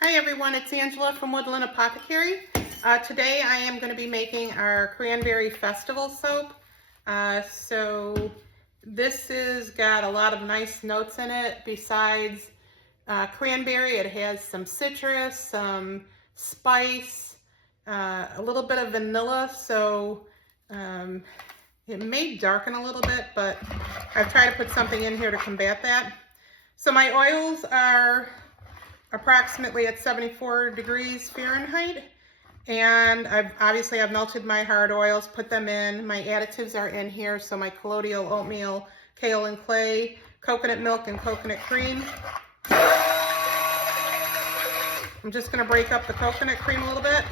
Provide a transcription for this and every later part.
Hi everyone, it's Angela from Woodland Apothecary. Today I am going to be making our Cranberry Festival Soap. So this has got a lot of nice notes in it. Besides cranberry, it has some citrus, some spice, a little bit of vanilla, so it may darken a little bit, but I've tried to put something in here to combat that. So my oils are approximately at 74 degrees Fahrenheit. And I've melted my hard oils, put them in. My additives are in here. So my colloidal oatmeal, kale and clay, coconut milk and coconut cream. I'm just gonna break up the coconut cream a little bit.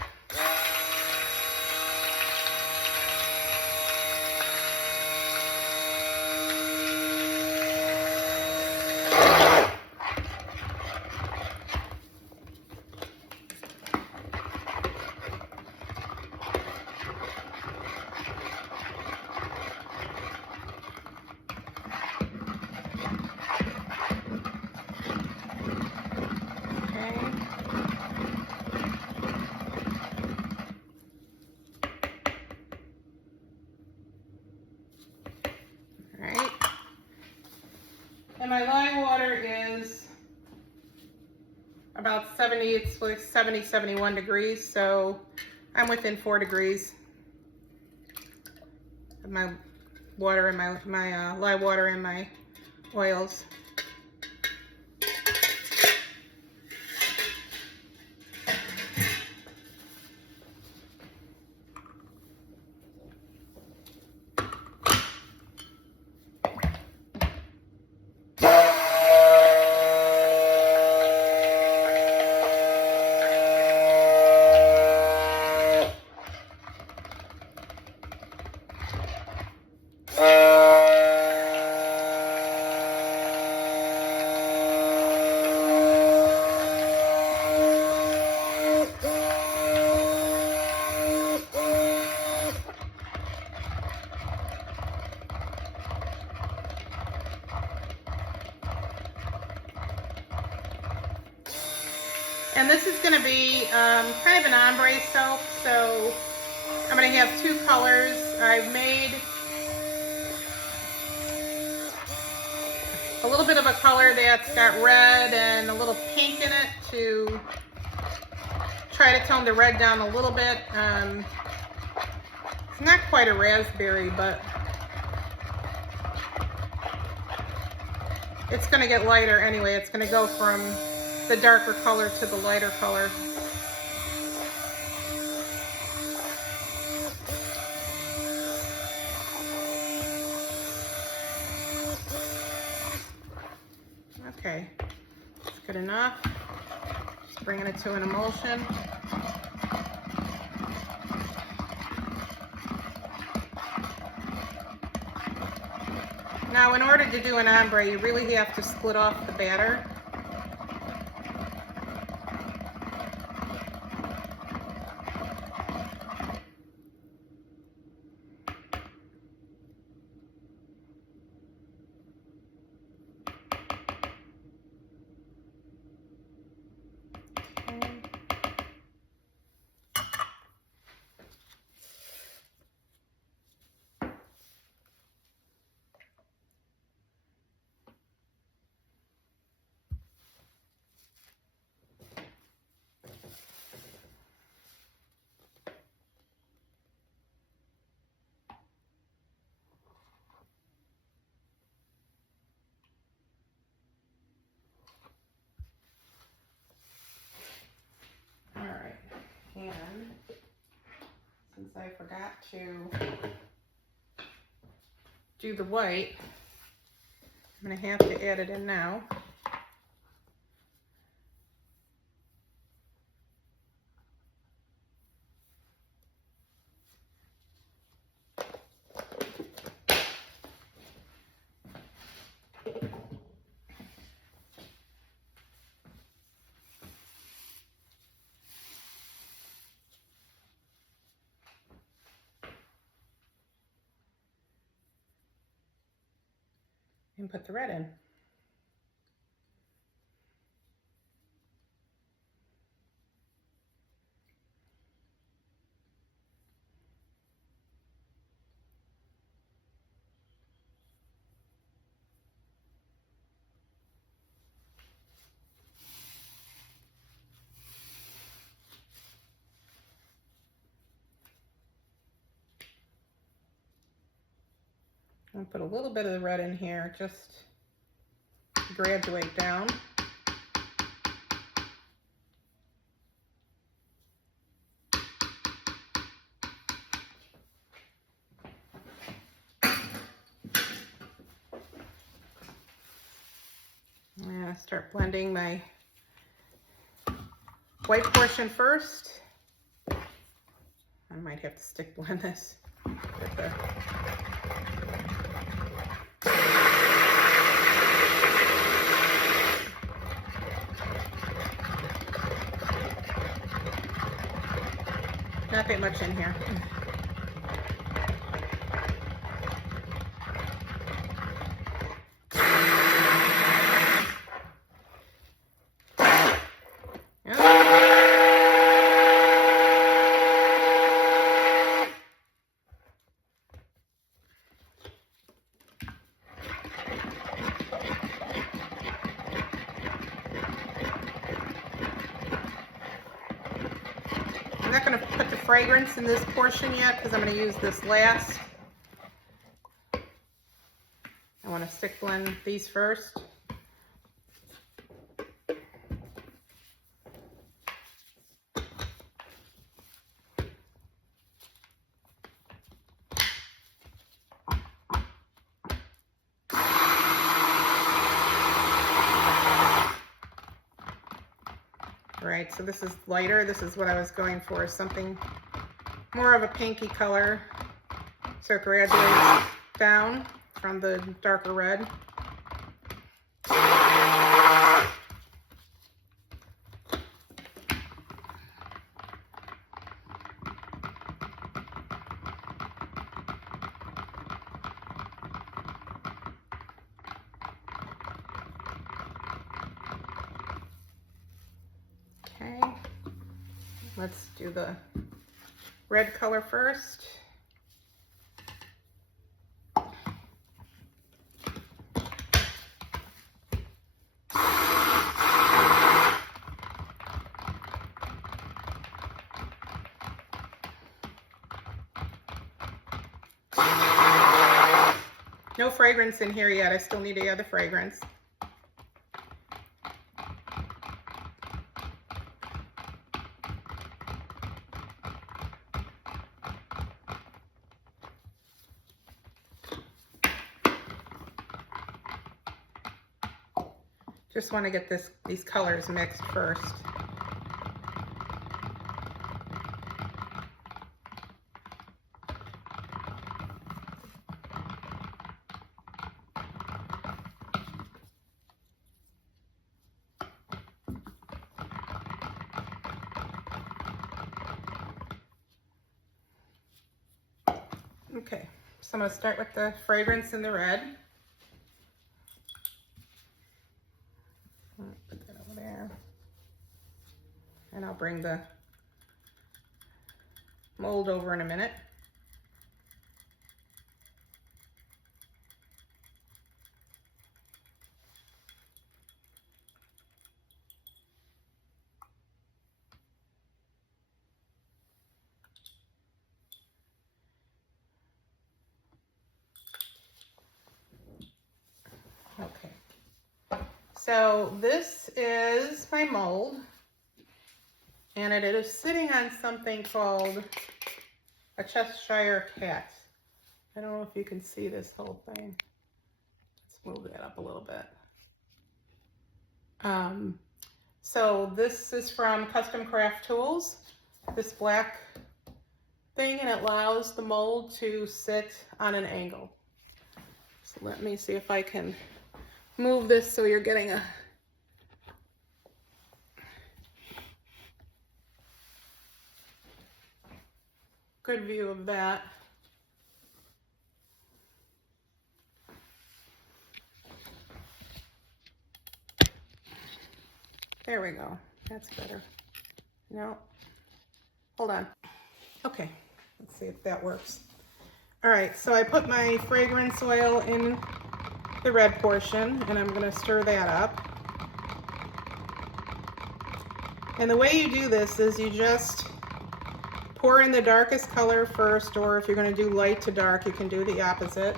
Alright. And my lye water is about 70, it's like 70, 71 degrees, so I'm within 4 degrees of my water and my lye water and my oils. And this is going to be kind of an ombre soap, so I'm going to have 2 colors. I've made a little bit of a color that's got red and a little pink in it to try to tone the red down a little bit. It's not quite a raspberry, but it's going to get lighter anyway. It's going to go from the darker color to the lighter color. Okay, that's good enough. Just bringing it to an emulsion. Now, in order to do an ombre, you really have to split off the batter. And since I forgot to do the white, I'm going to have to add it in now. And put the red in. I'll put a little bit of the red in here, just graduate down. And I start blending my white portion first. I might have to stick blend this with the not that much in here. I'm not going to put the fragrance in this portion yet because I'm going to use this last. I want to stick blend these first. Right, so this is lighter. This is what I was going for, something more of a pinky color. So it graduates down from the darker red. Okay, let's do the red color first. No fragrance in here yet. I still need to add the fragrance. Just want to get these colors mixed first. Okay, so I'm going to start with the fragrance in the red. Put that over there. And I'll bring the mold over in a minute. Okay, so this is my mold, and it is sitting on something called a Cheshire cat. I don't know if you can see this whole thing. Let's move that up a little bit. So this is from Custom Craft Tools, this black thing, and it allows the mold to sit on an angle. So let me see if I can move this so you're getting a good view of that. There we go. That's better. No, hold on. Okay, let's see if that works. All right, so I put my fragrance oil in the red portion, and I'm going to stir that up. And the way you do this is you just pour in the darkest color first, or if you're going to do light to dark, you can do the opposite.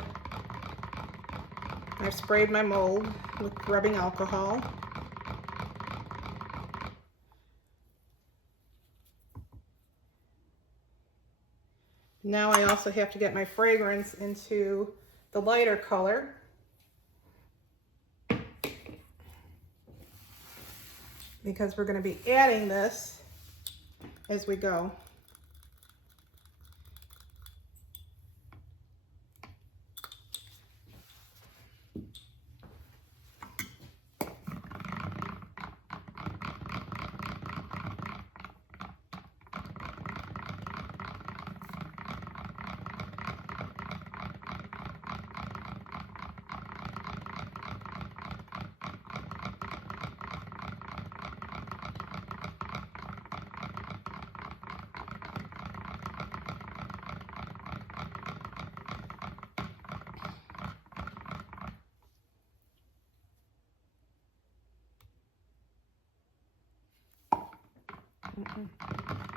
I've sprayed my mold with rubbing alcohol. Now I also have to get my fragrance into the lighter color. Because we're going to be adding this as we go.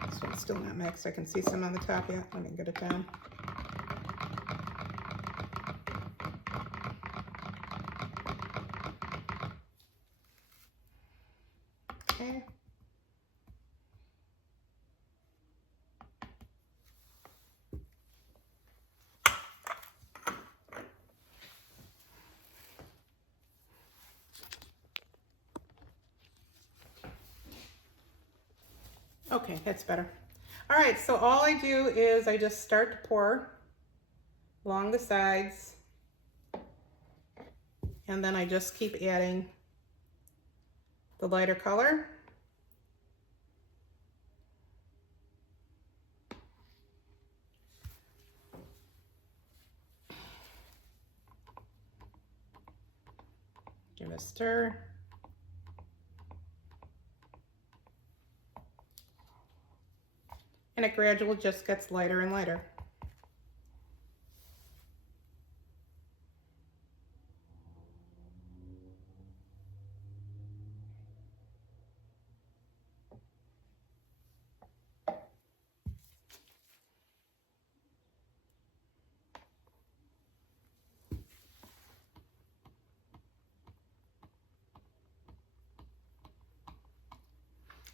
This one's still not mixed. I can see some on the top yet. Let me get it down. Okay. Okay, that's better. All right, so all I do is I just start to pour along the sides, and then I just keep adding the lighter color. Give it a stir. And it gradually just gets lighter and lighter.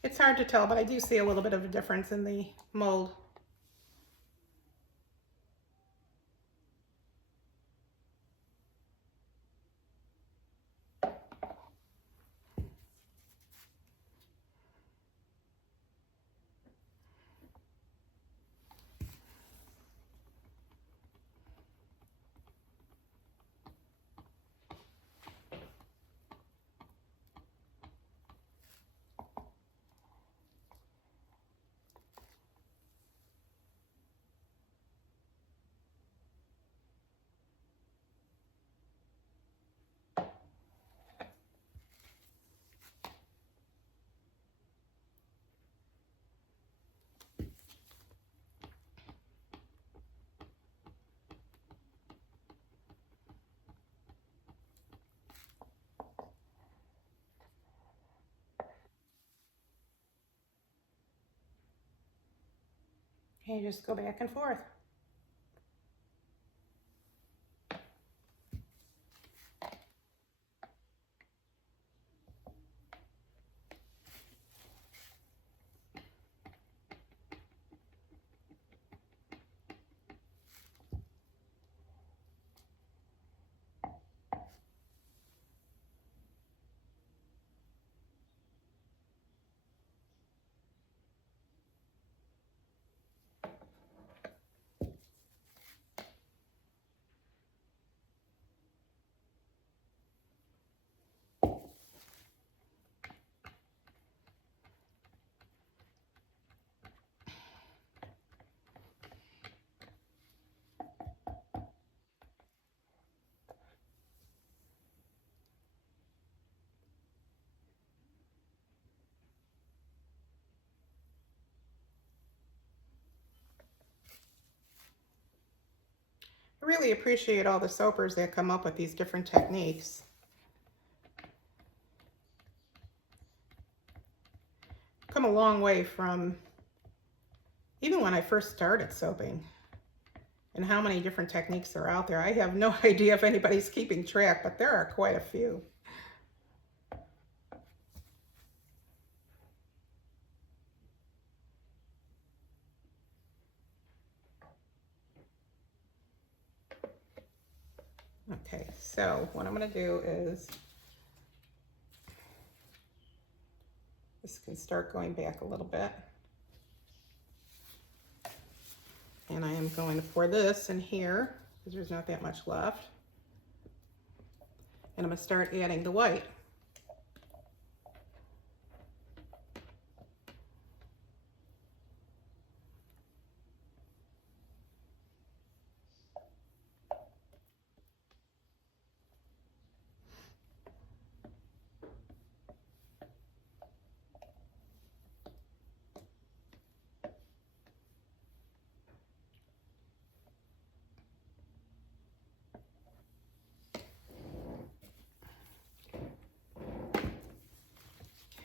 It's hard to tell, but I do see a little bit of a difference in the mold. And you just go back and forth. I really appreciate all the soapers that come up with these different techniques. Come a long way from even when I first started soaping. and how many different techniques are out there. I have no idea if anybody's keeping track, but there are quite a few. Okay, so what I'm going to do is, this can start going back a little bit. And I am going to pour this in here, because there's not that much left. And I'm going to start adding the white.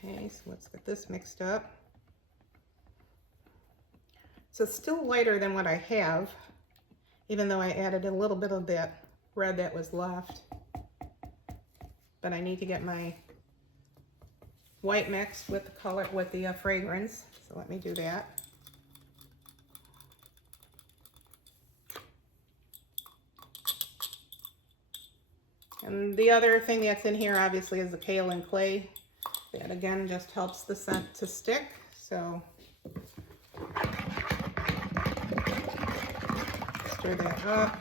Okay, so let's get this mixed up. So it's still lighter than what I have, even though I added a little bit of that red that was left. But I need to get my white mixed with the color, with the fragrance. So let me do that. And the other thing that's in here obviously is the kaolin clay. That again just helps the scent to stick. So stir that up.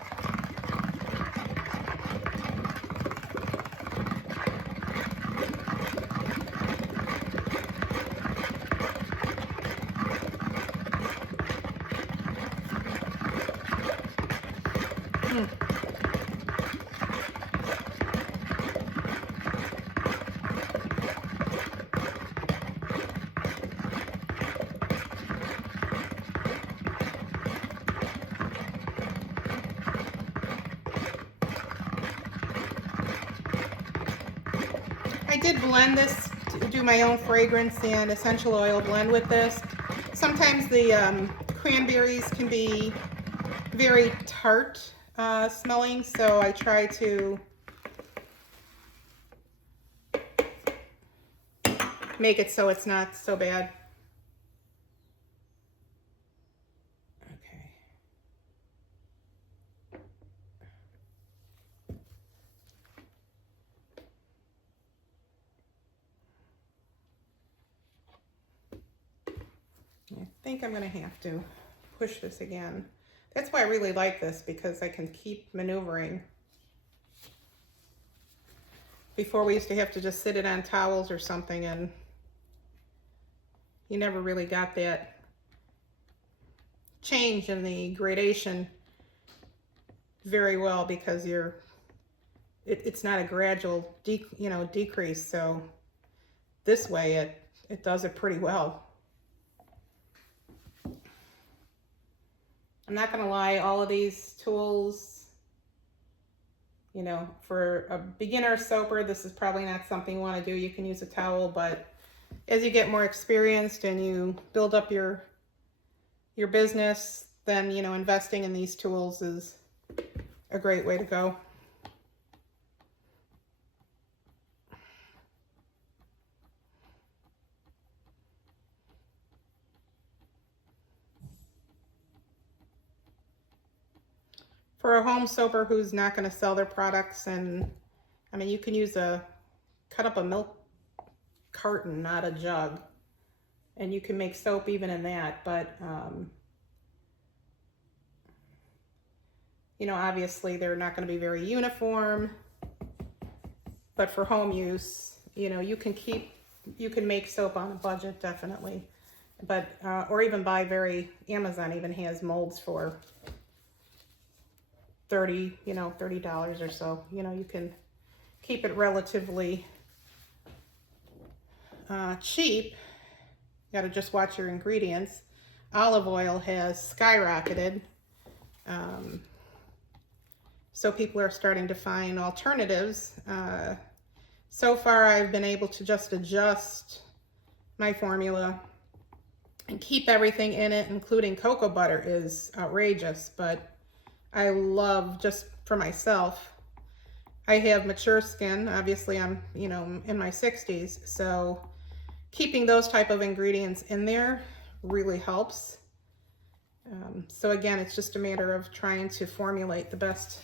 I did blend this to do my own fragrance and essential oil blend with this. Sometimes the cranberries can be very tart smelling, so I try to make it so it's not so bad. I think I'm going to have to push this again. That's why I really like this, because I can keep maneuvering. Before we used to have to just sit it on towels or something, and you never really got that change in the gradation very well, because it's not a gradual decrease. So this way it does it pretty well. I'm not gonna lie, all of these tools, for a beginner soaper, this is probably not something you want to do. You can use a towel, but as you get more experienced and you build up your business, then investing in these tools is a great way to go. For a home soaper who's not going to sell their products, and I mean, you can cut up a milk carton, not a jug, and you can make soap even in that. But obviously they're not going to be very uniform. But for home use, you can make soap on a budget, definitely. But or even buy Amazon even has molds for $30 or so. You can keep it relatively cheap. You got to just watch your ingredients. Olive oil has skyrocketed. So people are starting to find alternatives. So far I've been able to just adjust my formula and keep everything in it, including cocoa butter is outrageous, but I love, just for myself, I have mature skin. Obviously, I'm, you know, in my 60s, so keeping those type of ingredients in there really helps. So again, it's just a matter of trying to formulate the best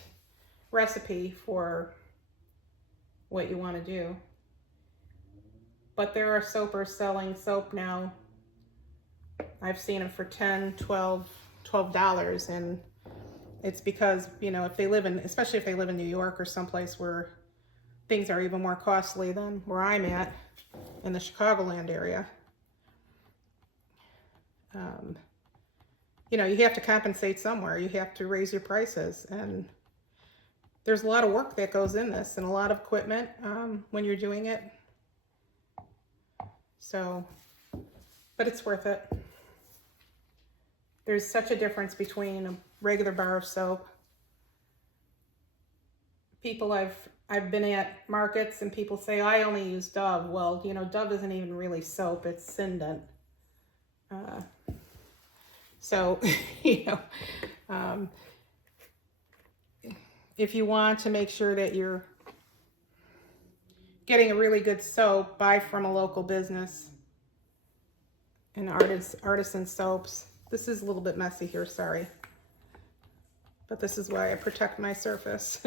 recipe for what you want to do. But there are soapers selling soap now. I've seen them for $10, $12, and it's because, you know, if they live in, especially if they live in New York or someplace where things are even more costly than where I'm at in the Chicagoland area. You know, you have to compensate somewhere. You have to raise your prices, and there's a lot of work that goes in this and a lot of equipment when you're doing it. So, but it's worth it. There's such a difference between a regular bar of soap. People I've been at markets and people say, I only use Dove. Well, you know, Dove isn't even really soap, it's Sindent. So, you know, if you want to make sure that you're getting a really good soap, buy from a local business and artisan soaps. This is a little bit messy here, sorry. But this is why I protect my surface.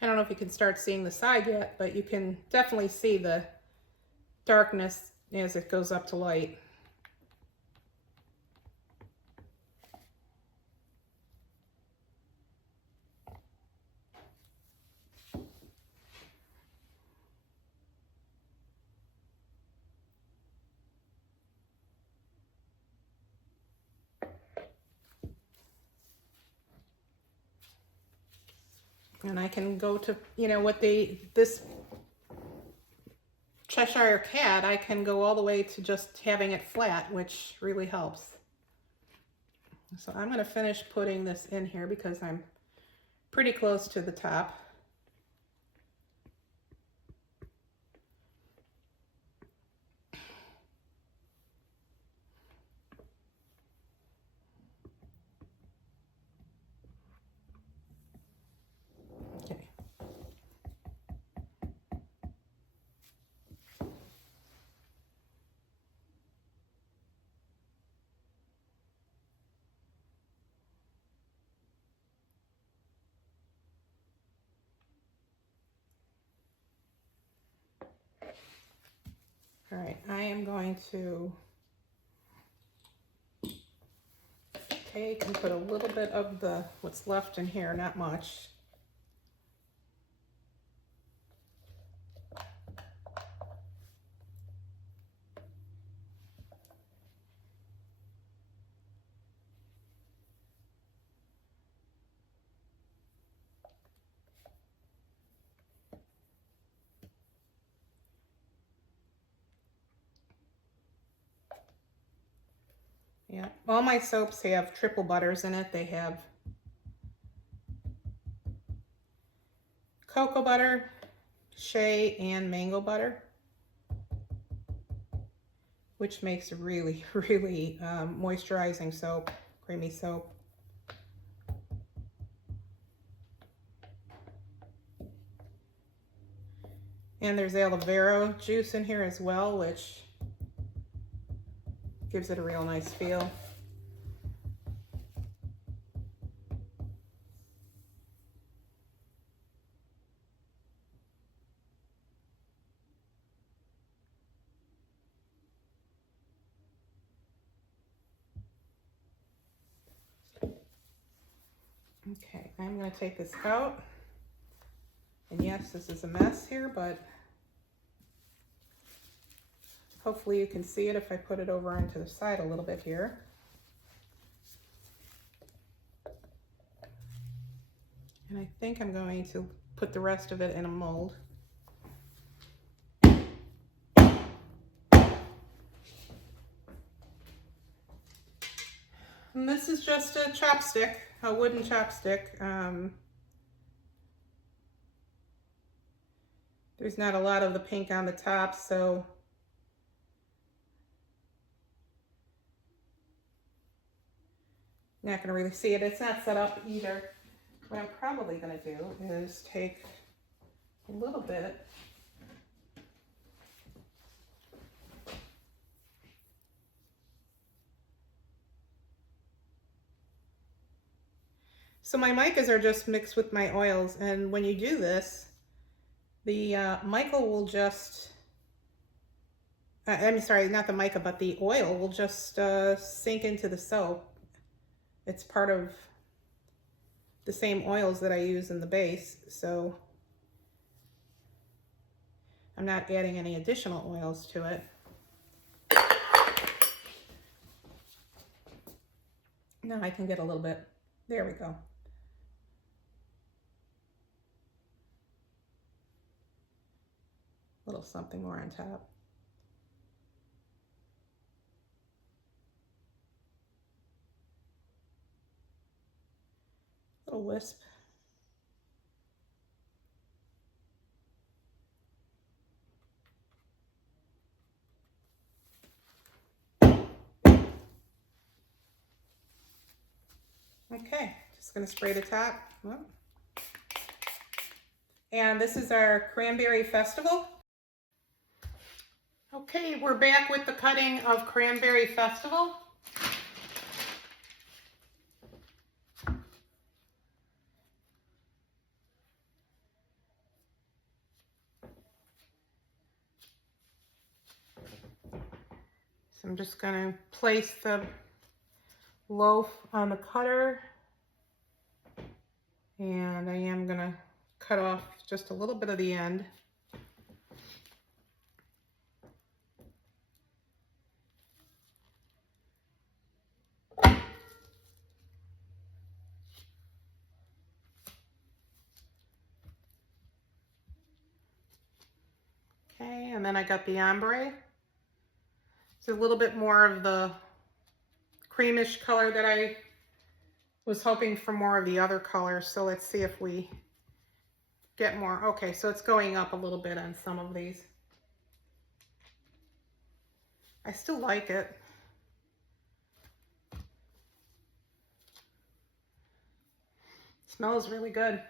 I don't know if you can start seeing the side yet, but you can definitely see the darkness as it goes up to light. And I can go to, you know, what this Cheshire Cat, I can go all the way to just having it flat, which really helps. So I'm going to finish putting this in here because I'm pretty close to the top. Okay. All right, I am going to take and put a little bit of the what's left in here, not much. Yeah, all my soaps have triple butters in it. They have cocoa butter, shea, and mango butter, which makes a really, really moisturizing soap, creamy soap. And there's aloe vera juice in here as well, which gives it a real nice feel. Okay, I'm going to take this out. And yes, this is a mess here, but Hopefully you can see it if I put it over onto the side a little bit here. And I think I'm going to put the rest of it in a mold. And this is just a chopstick, a wooden chopstick. There's not a lot of the pink on the top, so you're not going to really see it. It's not set up either. What I'm probably going to do is take a little bit so my micas are just mixed with my oils, and when you do this, the mica will just, I'm sorry, not the mica, but the oil will just sink into the soap. It's part of the same oils that I use in the base, so I'm not adding any additional oils to it. Now I can get a little bit, there we go. A little something more on top. Little wisp. Okay, just gonna spray the top. And this is our Cranberry Festival. Okay, we're back with the cutting of Cranberry Festival. So I'm just going to place the loaf on the cutter, and I am going to cut off just a little bit of the end. Okay, and then I got the ombre. It's a little bit more of the creamish color that I was hoping for, more of the other colors. So let's see if we get more. Okay, so it's going up a little bit on some of these. I still like it. Smells really good.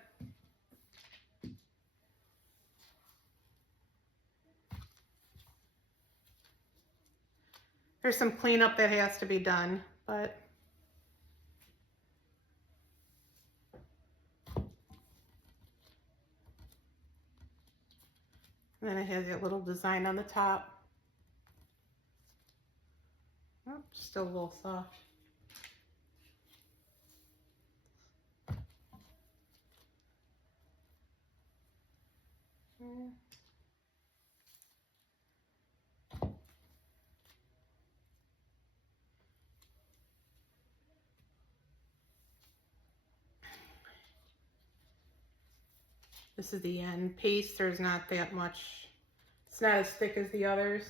There's some cleanup that has to be done, but and then it has that little design on the top. Oh, still a little soft. This is the end piece. There's not that much. It's not as thick as the others.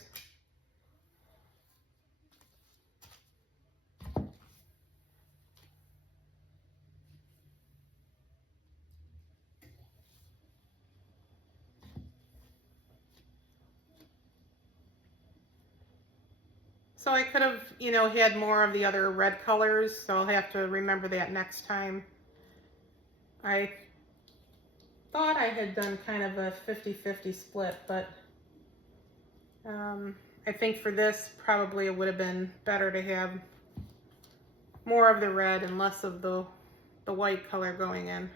So I could have, had more of the other red colors, so I'll have to remember that next time. I thought I had done kind of a 50-50 split, but I think for this probably it would have been better to have more of the red and less of the white color going in.